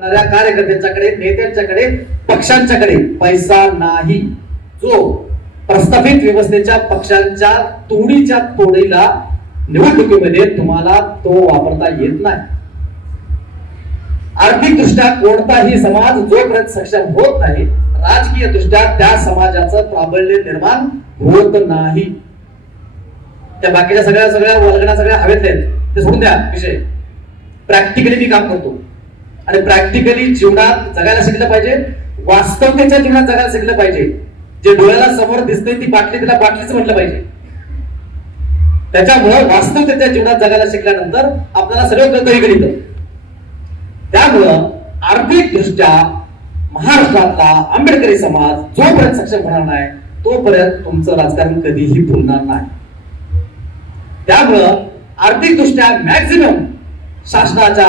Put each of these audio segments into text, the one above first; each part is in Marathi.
करणाऱ्या कार्यकर्त्यांच्याकडे नेत्यांच्याकडे पक्षांच्याकडे पैसा नाही. जो प्रस्थापित व्यवस्थेच्या पक्षांच्या तोडीच्या तोडीला निवडणुकीमध्ये तुम्हाला तो वापरता येत नाही. आर्थिक दृष्ट्या कोणताही समाज जोपर्यंत सक्षम होत नाही राजकीय दृष्ट्या त्या समाजाचं प्राबल्य निर्माण होत नाही. त्या बाकीच्या सगळ्या सगळ्या वल्गना सगळ्या हवेत आहेत ते सोडून द्या विषय. प्रॅक्टिकली मी काम करतो. आणि प्रॅक्टिकली जीवनात जगायला शिकलं पाहिजे. वास्तवतेच्या जीवनात जगायला शिकलं पाहिजे. जे डोळ्याला समोर दिसते ती बाटली तिला बाटलीच म्हटलं पाहिजे. त्याच्यामुळं वास्तवतेच्या जीवनात जगायला शिकल्यानंतर आपल्याला सगळं कळतं हे गणित. त्यामुळं आर्थिक दृष्ट्या महाराष्ट्रातला आंबेडकरी समाज जोपर्यंत सक्षम होणार नाही तोपर्यंत तुमचं राजकारण कधीही फुलणार नाही. त्यामुळं आर्थिक दृष्ट्या मॅक्झिमम शासनाच्या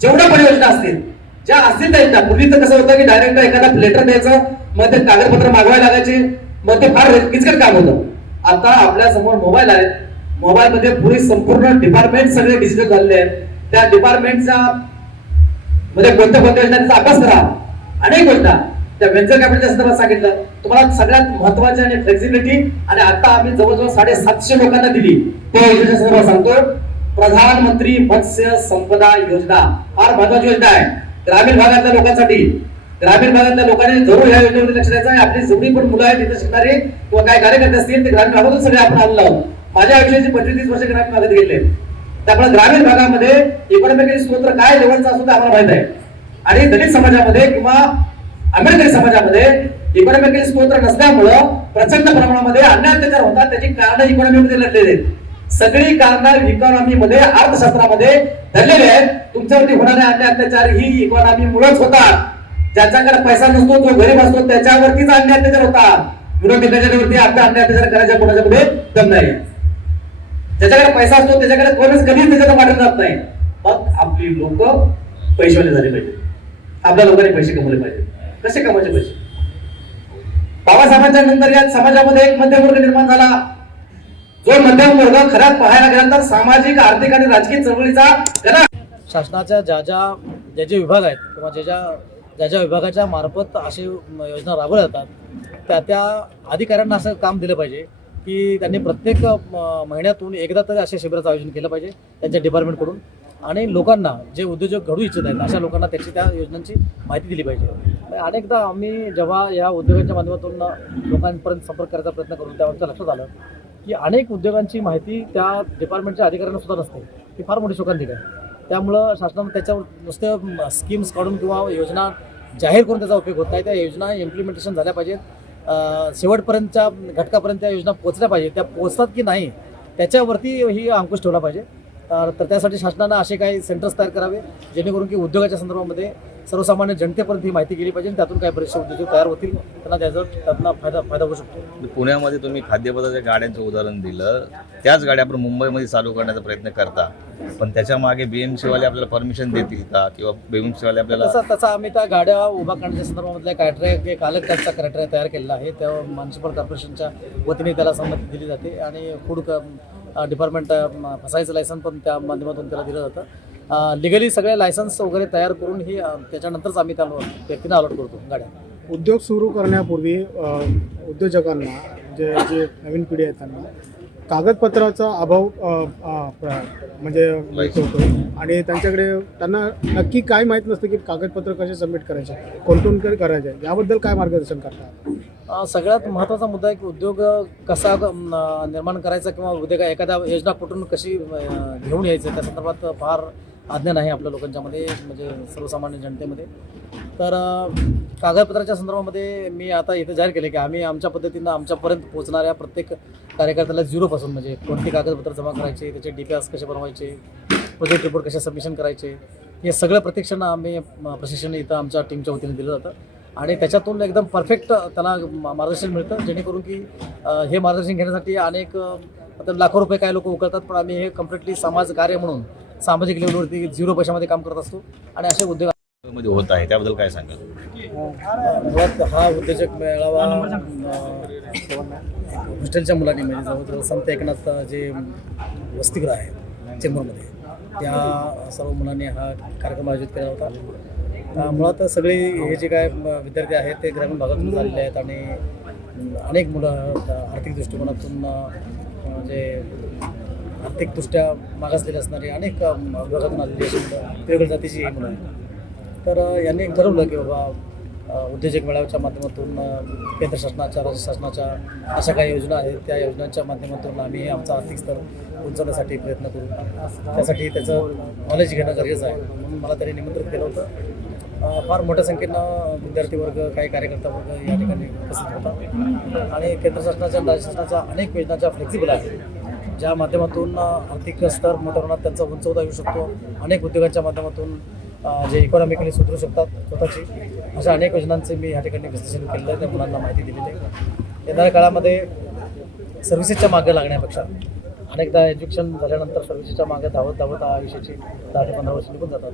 जेवढ्या पण योजना असतील ज्या असतील त्या पूर्वी तर कसं होतं की डायरेक्ट एखादा लेटर द्यायचं मग ते कागदपत्र मागवायला लागायचे मग ते फार किचकट काम होतं. आता आपल्यासमोर मोबाईल आहे मोबाईल मध्ये पुरी संपूर्ण डिपार्टमेंट सगळे डिजिटल झालेले आहेत. त्या डिपार्टमेंटच्या मध्ये कोणत्या कोणत्या योजनांचा अभ्यास करा. अनेक योजना. त्या व्हेंचर कॅपिटलच्या संदर्भात सांगितलं. तुम्हाला सगळ्यात महत्वाची आणि फ्लेक्सिबिलिटी आणि आता आम्ही जवळजवळ साडेसातशे लोकांना दिली. त्या योजनेच्या संदर्भात सांगतो प्रधानमंत्री मत्स्य संपदा योजना. फार महत्वाची योजना आहे. ग्रामीण भागातल्या लोकांसाठी. ग्रामीण भागातल्या लोकांनी जरूर या योजनेमध्ये लक्ष द्यायचं आहे. आपली जेवढी पण मुलं आहेत तिथे शिकणारे किंवा काय कार्यकर्ते असतील ते ग्रामीण भागातून सगळे आपण आणलं आहोत. माझ्या आयुष्याची पंचवीस वर्ष ग्रामीण भागात गेले त्यामुळे ग्रामीण भागामध्ये इकॉनॉमिकली स्तोत्र काय लेवलचा असतो ते आम्हाला माहीत आहे. आणि दलित समाजामध्ये किंवा आंबेडकरी समाजामध्ये इकॉनॉमिकली स्तोत्र नसल्यामुळं प्रचंड प्रमाणामध्ये अन्याय अत्याचार होतात. त्याची कारण इकॉनॉमीमध्ये लढलेली आहेत. सगळी कारण इकॉनॉमीमध्ये अर्थशास्त्रामध्ये धरलेले आहेत. तुमच्यावरती होणारे अन्य अत्याचार ही इकॉनॉमी मुळेच होतात. ज्याच्याकडे पैसा नसतो तो गरीब असतो त्याच्यावरतीच अन्य अत्याचार होतात. विरोधी त्याच्यावरती आपल्या अन्य अत्याचार करायच्या कोणाच्यामध्ये दम नाही. ज्याच्याकडे पैसा असतो त्याच्याकडे कोणीच कधीच त्याच्यात वाटत जात नाही. मग आपली लोक पैशाने झाले पाहिजे. आपल्या लोकांनी पैसे कमवले पाहिजे. कसे कमवायचे पैसे? बाबासाहेबांच्या नंतर या समाजामध्ये एक मध्यवर्ग निर्माण झाला. जर मध्यम वर्ग खरंच पाहायला गेला तर सामाजिक आर्थिक आणि राजकीय चळवळीचा शासनाच्या ज्या ज्या ज्या जे विभाग आहेत किंवा ज्या ज्या ज्या ज्या विभागाच्या मार्फत अशी योजना राबवल्या जातात त्या त्या अधिकाऱ्यांना असं काम दिलं पाहिजे की त्यांनी प्रत्येक महिन्यातून एकदा तरी अशा शिबिराचं आयोजन केलं पाहिजे त्यांच्या डिपार्टमेंटकडून. आणि लोकांना जे उद्योजक घडू इच्छित आहेत अशा लोकांना त्याची त्या योजनांची माहिती दिली पाहिजे. अनेकदा आम्ही जेव्हा या उद्योगांच्या माध्यमातून लोकांपर्यंत संपर्क करायचा प्रयत्न करून त्यावर लक्षात आलं की अनेक उद्योगांची माहिती त्या डिपार्टमेंटच्या अधिकाऱ्यांना सुद्धा नसते. ती फार मोठी शोकांतिक आहे. त्यामुळं शासनानं त्याच्यावर नुसते स्कीम्स काढून किंवा योजना जाहीर करून त्याचा उपयोग होत नाही. त्या योजना इम्प्लिमेंटेशन झाल्या पाहिजेत. शेवटपर्यंतच्या घटकापर्यंत त्या योजना पोचल्या पाहिजेत. त्या पोचतात की नाही त्याच्यावरती ही अंकुश ठेवला पाहिजे. तर त्यासाठी शासनानं असे काही सेंटर्स तयार करावे जेणेकरून की उद्योगाच्या संदर्भामध्ये सर्वसामान्य जनतेपर्यंत ही माहिती गेली पाहिजे आणि त्यातून काही बरेचसे उद्योग तयार होतील त्यांना त्याचा त्यातनं फायदा फायदा होऊ शकतो. पुण्यामध्ये तुम्ही खाद्यपदार्थाच्या गाड्यांचं उदाहरण दिलं त्याच गाड्या आपण मुंबईमध्ये चालू करण्याचा प्रयत्न करता पण त्याच्यामागे बीएमसीवाले आपल्याला परमिशन देतील का? किंवा बीएमसीवाले आपल्याला तसा तसा आम्ही त्या गाड्या उभा करण्याच्या संदर्भामधल्या क्रायटेरिया एक अलग त्याचा क्रायटेरिया तयार केलेला आहे त्या म्युन्सिपल कॉर्पोरेशनच्या वतीने त्याला संमती दिली जाते आणि फूड डिपार्टमेंट फसायचं लायसन पण त्या माध्यमातून त्याला दिलं जातं. लिगली सगळे लायसन्स वगैरे तयार करून ही त्याच्यानंतरच आम्ही त्या व्यक्तींना अलॉट करतो गाड्या. उद्योग सुरू करण्यापूर्वी उद्योजकांना जे जे नवीन पिढी आहे त्यांना कागदपत्राचा अभाव म्हणजे माहीत होतो आणि त्यांच्याकडे त्यांना नक्की काय माहीत नसतं की कागदपत्र कसे सबमिट करायचे कोणतून करायचे. याबद्दल काय मार्गदर्शन करतात सगळ्यात महत्त्वाचा मुद्दा आहे की उद्योग कसा निर्माण करायचा किंवा उद्योग एखाद्या योजना कुठून कशी घेऊन यायचं त्या संदर्भात फार अज्ञान आहे आपल्या लोकांच्यामध्ये म्हणजे सर्वसामान्य जनतेमध्ये. तर कागदपत्राच्या संदर्भामध्ये मी आता इथे जाहीर केले की आम्ही आमच्या पद्धतीनं आमच्यापर्यंत पोहोचणाऱ्या प्रत्येक कार्यकर्त्याला झिरोपासून म्हणजे कोणते कागदपत्र जमा करायचे त्याचे डी पी एस कसे बनवायचे प्रोजेक्ट रिपोर्ट कसे सबमिशन करायचे हे सगळं प्रत्यक्षानं आम्ही प्रशिक्षण इथं आमच्या टीमच्या वतीने दिलं जातं. आणि त्याच्यातून एकदम परफेक्ट त्याला मार्गदर्शन मिळतं जेणेकरून की हे मार्गदर्शन घेण्यासाठी अनेक आता लाखो रुपये काही लोक उकळतात पण आम्ही हे कम्प्लिटली समाज कार्य म्हणून सामाजिक लेवलवरती झिरो पैशामध्ये काम करत असतो आणि असे उद्योगमध्ये होत आहे. त्याबद्दल काय सांगाल? मुळात हा उद्योजक मेळावा हॉस्टेलच्या मुलांनी म्हणजे जवळजवळ संत एकनाथ जे वसतिगृह आहे चेंबूरमध्ये त्या सर्व मुलांनी हा कार्यक्रम आयोजित केला होता. मुळात सगळे हे जे काय विद्यार्थी आहेत ते ग्रामीण भागातून झालेले आहेत आणि अनेक मुलं आर्थिक दृष्टिकोनातून जे आर्थिकदृष्ट्या मागासलेले असणारे अनेक विभागातून आलेली अशी वेगवेगळ्या जातीची ही मुलं आहेत. तर यांनी ठरवलं की बाबा उद्योजक मेळाव्याच्या माध्यमातून केंद्र शासनाच्या राज्य शासनाच्या अशा काही योजना आहेत. त्या योजनांच्या माध्यमातून आम्ही आमचा आर्थिक स्तर उंचवण्यासाठी प्रयत्न करू. त्यासाठी त्याचं नॉलेज घेणं गरजेचं आहे. म्हणून मला तरी निमंत्रित केलं होतं. फार मोठ्या संख्येनं विद्यार्थी वर्ग काही कार्यकर्ता वर्ग या ठिकाणी उपस्थित होता. आणि केंद्र शासनाच्या राज्य शासनाच्या अनेक योजनाच्या फ्लेक्सिबल फ्लेक्झिबल आहेत. ज्या माध्यमातून आर्थिक स्तर मोठ्या प्रमाणात त्यांचा उंचवता येऊ शकतो. अनेक उद्योगांच्या माध्यमातून जे इकॉनॉमिकली सुधरू शकतात स्वतःची अशा अनेक योजनांचे मी या ठिकाणी विश्लेषण केलेलं आहे. त्या मुलांना माहिती दिलेली आहे. येणाऱ्या काळामध्ये सर्व्हिसेसच्या मागे लागण्यापेक्षा अनेकदा एज्युकेशन झाल्यानंतर सर्व्हिसेसच्या मागे धावत धावत आयुष्याची दहा ते पंधरा वर्ष निघून जातात.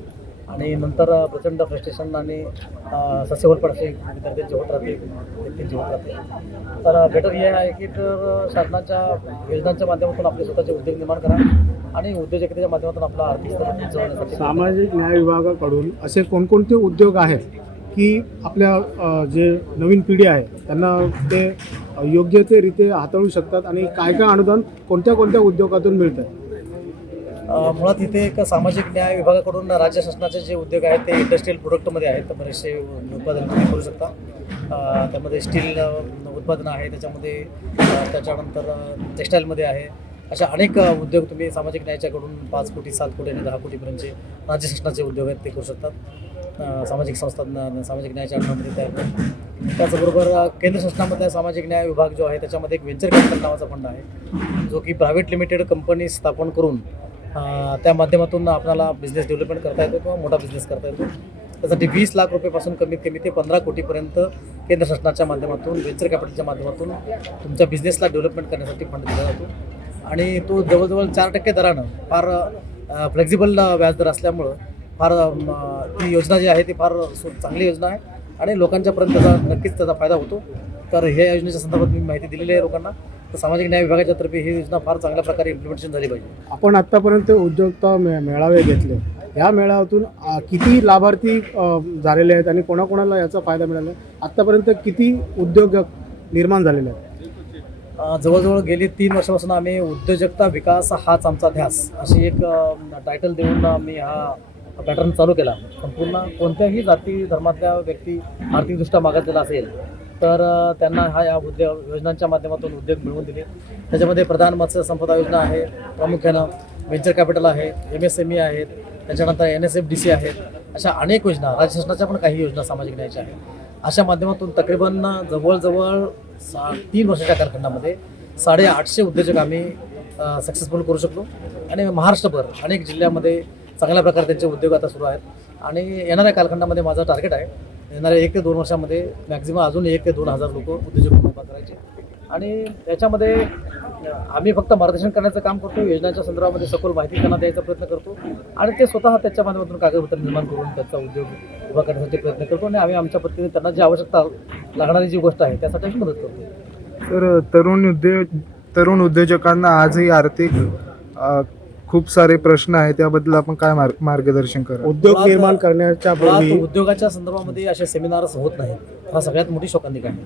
आणि नंतर प्रचंड फ्रस्ट्रेशन आणि अ, सस्यवलपण असे विद्यार्थ्यांचे होत राहते व्यक्तींचे होत राहते. तर बेटर हे आहे की तर शासनाच्या योजनांच्या माध्यमातून आपले स्वतःचे उद्योग निर्माण करा आणि उद्योजकतेच्या माध्यमातून आपला आर्थिक स्तर सामाजिक न्याय विभागाकडून असे कोणकोणते उद्योग आहेत की आपल्या जे नवीन पिढी आहे त्यांना ते योग्य ते रीते हाताळू शकतात आणि काय काय अनुदान कोणत्या कोणत्या उद्योगातून मिळतं मुळात इथे एक सामाजिक न्याय विभागाकडून राज्य शासनाचे जे उद्योग आहेत ते इंडस्ट्रियल प्रोडक्टमध्ये आहेत. तर बरेचसे उत्पादन तुम्ही करू शकता. त्यामध्ये स्टील उत्पादनं आहे. त्याच्यामध्ये त्याच्यानंतर टेक्स्टाईलमध्ये आहे. अशा अनेक उद्योग तुम्ही सामाजिक न्यायाच्याकडून पाच कोटी सात कोटी आणि दहा कोटीपर्यंतचे राज्य शासनाचे उद्योग आहेत ते करू शकतात. सामाजिक संस्थांना सामाजिक न्यायाच्या अंगामध्ये तयार करतात त्याचबरोबर केंद्र शासनामध्ये सामाजिक न्याय विभाग जो आहे त्याच्यामध्ये एक वेंचर कॅपिटल नावाचा फंड आहे. जो की प्रायव्हेट लिमिटेड कंपनी स्थापन करून त्या माध्यमातून आपल्याला बिझनेस डेव्हलपमेंट करता येतो किंवा मोठा बिझनेस करता येतो. त्यासाठी वीस लाख रुपयेपासून कमीत कमी ते पंधरा कोटीपर्यंत केंद्र शासनाच्या माध्यमातून व्हेंचर कॅपिटलच्या माध्यमातून तुमच्या बिझनेसला डेव्हलपमेंट करण्यासाठी फंड दिला जातो. आणि तो जवळजवळ चार टक्के दरानं फार फ्लेक्झिबल व्याजदर असल्यामुळं फार ती योजना जी आहे ती फार सु- चांगली योजना आहे. आणि लोकांच्यापर्यंत त्याचा नक्कीच त्याचा फायदा होतो. तर ह्या योजनेच्या संदर्भात मी माहिती दिलेली आहे लोकांना. तर सामाजिक न्याय विभागाच्या तर्फे ही योजना फार चांगल्या प्रकारे इम्प्लिमेंटेशन झाली पाहिजे. आपण आत्तापर्यंत उद्योजकता मे मेळावे घेतले. या मेळाव्यातून किती लाभार्थी झालेले आहेत आणि कोणाकोणाला याचा फायदा मिळाला? आहे आत्तापर्यंत किती उद्योग निर्माण झालेले आहेत? जवळजवळ गेली तीन वर्षापासून आम्ही उद्योजकता विकास हाच आमचा ध्यास अशी एक टायटल देऊन आम्ही हा पॅटर्न चालू केला. संपूर्ण कोणत्याही जाती धर्मातल्या व्यक्ती आर्थिकदृष्ट्या मागासलेला असेल तर त्यांना हा या उद्योग योजनांच्या माध्यमातून उद्योग मिळवून दिले. त्याच्यामध्ये प्रधान मत्स्य संपदा योजना आहे प्रामुख्यानं व्हेंचर कॅपिटल आहे एम एस एम ई आहेत त्याच्यानंतर N S F D C आहेत अशा अनेक योजना राज्य शासनाच्या पण काही योजना सामाजिक न्यायाच्या आहेत. अशा माध्यमातून तकरीबन जवळजवळ सा तीन वर्षाच्या कालखंडामध्ये साडेआठशे उद्योजक आम्ही सक्सेसफुल करू शकलो. आणि महाराष्ट्रभर अनेक जिल्ह्यामध्ये चांगल्या प्रकारे त्यांचे उद्योग आता सुरू आहेत. आणि येणाऱ्या कालखंडामध्ये माझं टार्गेट आहे येणाऱ्या एक ते दोन वर्षामध्ये मॅक्झिमम अजून एक ते दोन हजार लोक उद्योजक म्हणून उभा करायचे. आणि त्याच्यामध्ये आम्ही फक्त मार्गदर्शन करण्याचं काम करतो योजनांच्या संदर्भामध्ये सखोल माहिती त्यांना द्यायचा प्रयत्न करतो. आणि ते स्वतः त्याच्या माध्यमातून कागदपत्र निर्माण करून त्याचा उद्योग उभा करण्यासाठी प्रयत्न करतो आणि आम्ही आमच्या पद्धतीने त्यांना जी आवश्यकता लागणारी जी गोष्ट आहे त्यासाठी आम्ही मदत करतो. तर तरुण उद्योग तरुण उद्योजकांना आजही आर्थिक खूप सारे प्रश्न आहेत त्याबद्दल आपण काय मार्ग मार्गदर्शन करा उद्योग निर्माण करण्याच्या मुळात उद्योगाच्या संदर्भामध्ये असे सेमिनार्स होत नाहीत. हा सगळ्यात मोठी शोकांतिका आहे.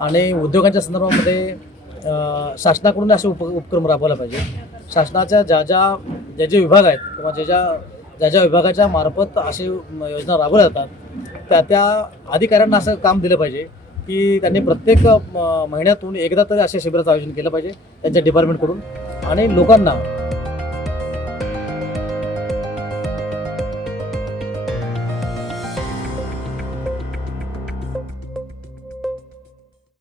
आणि उद्योगाच्या संदर्भामध्ये अं, शासनाकडून असे उप उपक्रम राबवला पाहिजे शासनाच्या ज्या ज्या ज्या जे विभाग आहेत किंवा ज्या ज्या ज्या ज्या विभागाच्या मार्फत असे म, योजना राबवल्या जातात त्या त्या अधिकाऱ्यांना असं काम दिलं पाहिजे की त्यांनी प्रत्येक म, महिन्यातून एकदा तरी अशा शिबिराचं आयोजन केलं पाहिजे त्यांच्या डिपार्टमेंटकडून आणि लोकांना